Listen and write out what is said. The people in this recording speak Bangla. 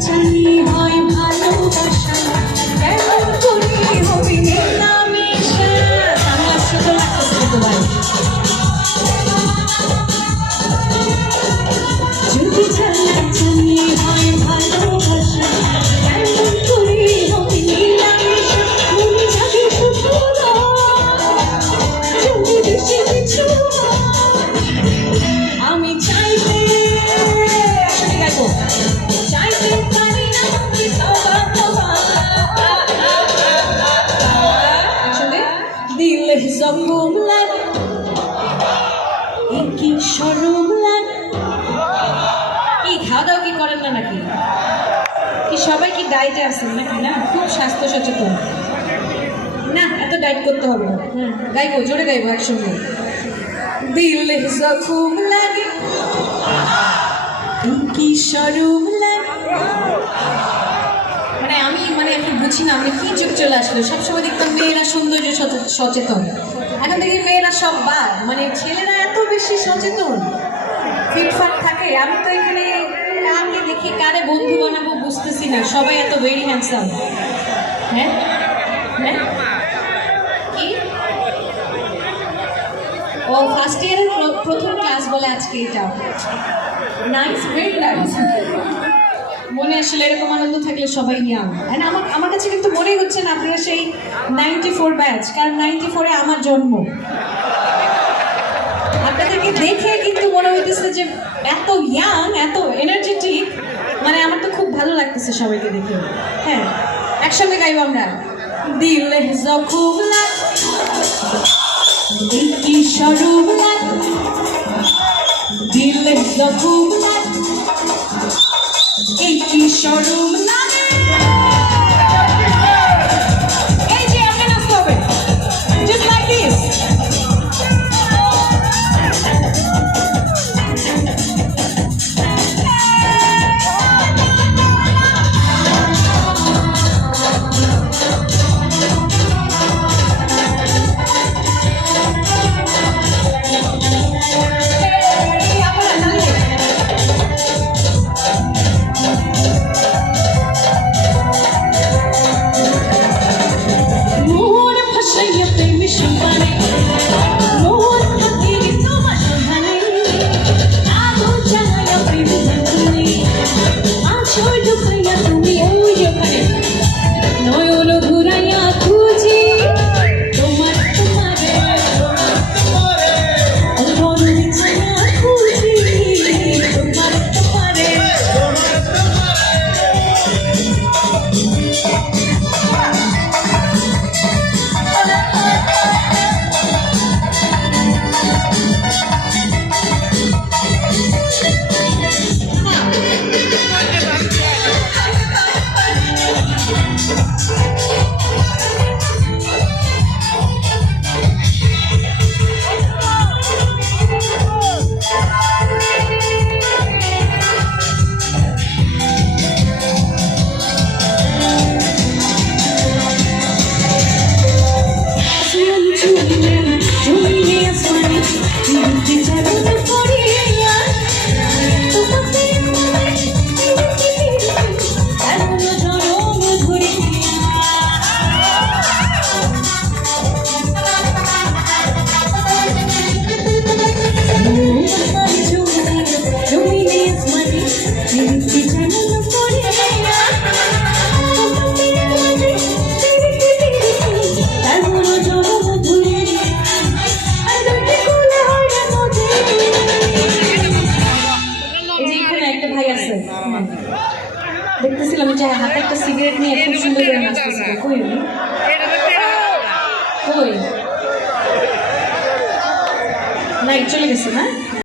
time. কি সরম লাগে কি খাওয়া দাওয়া কি করেন না নাকি? কি সবাই কি ডায়েটে আছেন নাকি না? খুব স্বাস্থ্য সচেতন। না, এত ডায়েট করতে হবে না। গাইবো, জোরে গাইবো একসঙ্গে। দিলে জখম লাগে। কি সরম লাগে বুঝি না আমি কি যুগ চলে আসলো? সবসময় দেখতাম মেয়েরা সৌন্দর্য সচেতন। এখন দেখি মেয়েরা সব বাদ মানে ছেলেরা এত বেশি সচেতন। ফিটফাট থাকে, আমি তো এখানে কাকে দেখি, কারে বন্ধু বানাবো বুঝতেছি না, সবাই এত ভেরি হ্যান্ডসাম হ্যাঁ? হ্যাঁ? কি? ও ফার্স্ট ইয়ারের প্রথম ক্লাস বলে আজকে এটা। নাইস মনে আসলে এরকম আনন্দ থাকলে সবাই ইয়াং হ্যাঁ আমার আমার কাছে কিন্তু মনেই হচ্ছে না আপনারা সেই নাইনটি ফোর ব্যাচ কারণ নাইনটি ফোরে আমার জন্ম। আপনাদেরকে দেখে কিন্তু মনে হইতেছে যে এত ইয়াং এত এনার্জেটিক মানে আমার তো খুব ভালো লাগতেছে সবাইকে দেখে। হ্যাঁ একসঙ্গে গাইব আমরা। দিলে জখম লাগ দিলে জখম লাগ এই দেখতেছিলাম যে হাতে একটা সিগারেট নিয়ে খুব সুন্দর করে নাচতেছিল কই কই? নাই চলে গেছে না?